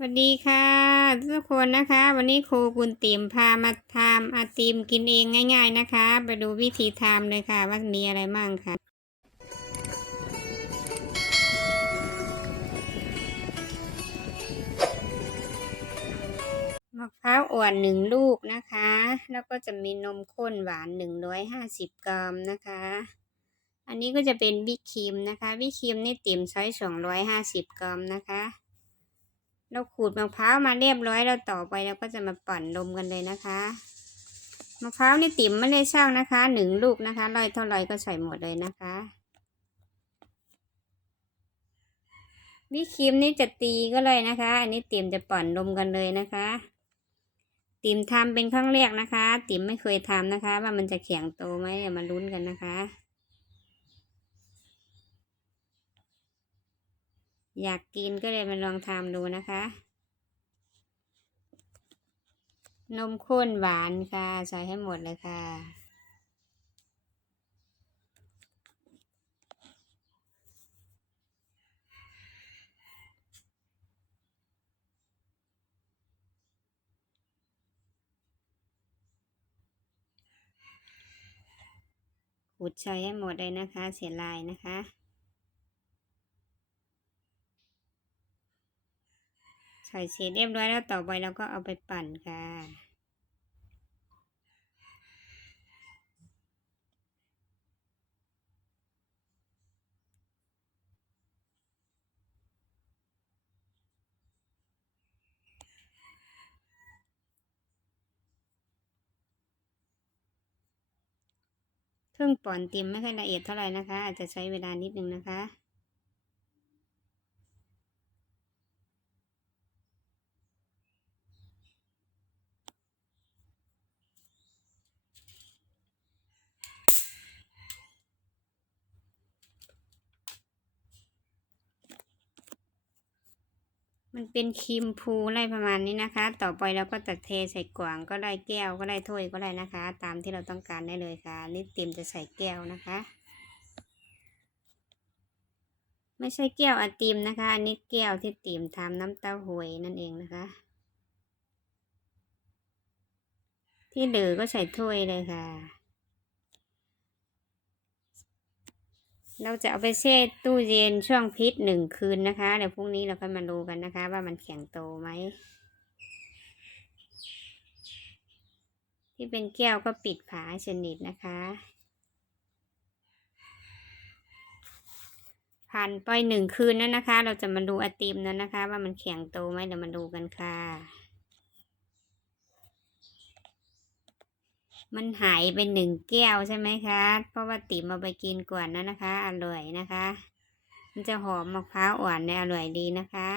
สวัสดีค่ะ ทุกคนนะคะ วันนี้ครูกุลติมพามาทำอาติมกินเองง่าย ๆนะคะ ไปดูวิธีทำเลยค่ะว่ามีอะไรบ้างค่ะ มะพร้าวอ่อนหนึ่งลูกนะคะ แล้วก็จะมีนมข้นหวานหนึ่งร้อยห้าสิบกรัมนะคะ อันนี้ก็จะเป็นวิครีมนะคะ วิครีมนี่ติ่มใช้สองร้อยห้าสิบกรัมนะคะ เราขูดมะพร้าวมาเรียบร้อยแล้วต่อไปเราก็จะมาปั่นนมกันเลยนะคะมะพร้าวนี่ติ๋มไม่ได้ช่างนะคะหนึ่งลูกนะคะร้อยเท่าไรก็ใส่หมดเลยนะคะวิครีมนี่จะตีก็เลยนะคะ อันนี้ติ๋มจะปั่นนมกันเลยนะคะ ติ๋มทำเป็นครั้งแรกนะคะ ติ๋มไม่เคยทำนะคะ ว่ามันจะแข็งโตไหมเดี๋ยวมาลุ้นกันนะคะ อยากกินก็เลยมาลองทำดูนะคะ นมข้นหวานค่ะ ใส่ให้หมดเลยค่ะขูดใช้ให้หมดเลยนะคะ เสียลายนะคะ ใส่เสร็จเรียบร้อยแล้วต่อไปเราก็เอาไปปั่นค่ะ เครื่องป่อนติมไม่ค่อยละเอียดเท่าไหร่นะคะ อาจจะใช้เวลานิดนึงนะคะ มันเป็นครีมพูอะไรประมาณนี้นะคะ ต่อไปเราก็จะเทใส่กล่องก็ได้แก้วก็ได้ถ้วยก็ได้นะคะ ตามที่เราต้องการได้เลยค่ะ นี่ติมจะใส่แก้วนะคะ ไม่ใช่แก้วไอติมนะคะ อันนี้แก้วที่เติมทำน้ำเต้าหวยนั่นเองนะคะ ที่เหลือก็ใส่ถ้วยเลยค่ะ เราจะเอาไปแช่ตู้เย็นช่วงพิษหนึ่งคืนนะคะ เดี๋ยวพรุ่งนี้เราค่อยมาดูกันนะคะ ว่ามันแข็งโตไหม ที่เป็นแก้วก็ปิดฝาสนิทนะคะ ผ่านไปหนึ่งคืนนั้นนะคะ เราจะมาดูไอติมนั้นนะคะ ว่ามันแข็งโตไหมเดี๋ยวมาดูกันค่ะ มันหายไปหนึ่งแก้วใช่ไหมคะ เพราะว่าติ๋มเอาไปกินก่อนนะนะคะ อร่อยนะคะ มันจะหอมมะพร้าวอ่อนเนี่ยอร่อยดีนะคะ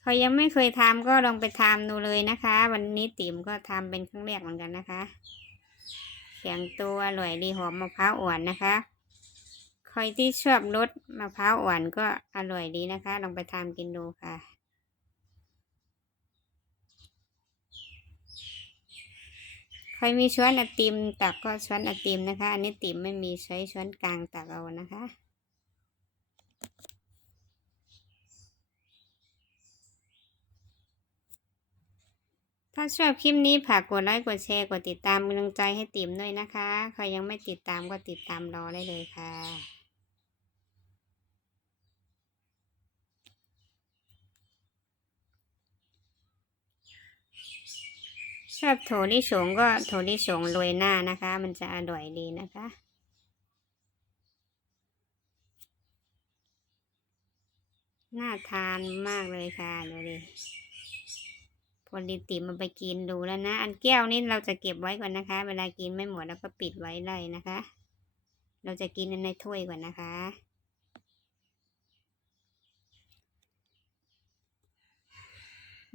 ใครยังไม่เคยทำก็ลองไปทำดูเลยนะคะ วันนี้ติ๋มก็ทำเป็นครั้งแรกเหมือนกันนะคะแข็งตัวอร่อยดีหอมมะพร้าวอ่อนนะคะ ใครที่ชอบรสมะพร้าวอ่อนก็อร่อยดีนะคะ ลองไปทำกินดูค่ะ ใครมีช้อนไอติมตักก็ช้อนไอติมนะคะ อันนี้ติมไม่มีใช้ช้อนกลางตักเอานะคะถ้าชอบคลิปนี้ฝากกดไลค์กดแชร์กดติดตามกำลังใจให้ติมด้วยนะคะ ใครยังไม่ติดตามก็ติดตามรอได้เลยค่ะ ชอบโถลิสงก็โถลิสงโรยหน้านะคะ มันจะอร่อยดีนะคะน่าทานมากเลยค่ะดูดิพอดีติมมันไปกินดูแล้วนะ อันแก้วนี้เราจะเก็บไว้ก่อนนะคะ เวลากินไม่หมดแล้วก็ปิดไว้เลยนะคะ เราจะกินในถ้วยก่อนนะคะ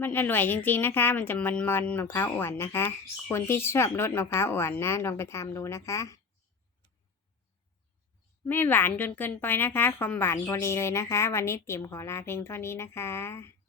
มันอร่อยจริง ๆนะคะ มันจะมันมันมะพร้าวอ่อนนะคะ คนที่ชอบรสมะพร้าวอ่อนนะ ลองไปทำดูนะคะ ไม่หวานจนเกินไปนะคะ ความหวานพอดีเลยนะคะ วันนี้ติ๋มขอลาเพียงเท่านี้นะคะ